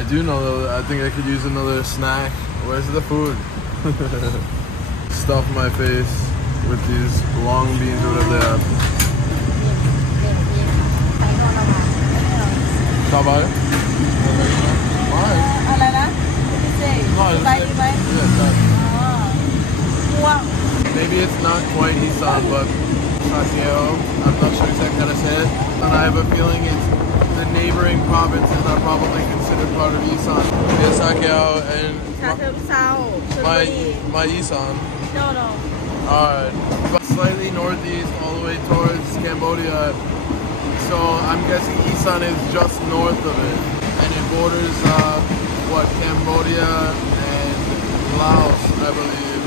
I do know though, I think I could use another snack. Where's the food? Stuff my face with these long beans or whatever they are. ใส่นอนระหว่าง Stop by. Why? อะไรนะพี่เจ No, สบายดีไหม yeah, that. อ๋อง่วง Maybe it's not quite Isan, but Sakeo. I'm not sure exactly how to say it. And I have a feeling it's the neighboring provinces are probably considered part of Isan. Yeah, Sakeo ชา and เชิงเซาชลบุรี my Isan. no no Alright. But slightly northeast all the way towards Cambodia. So I'm guessing Isan is just north of it. And it borders Cambodia and Laos, I believe.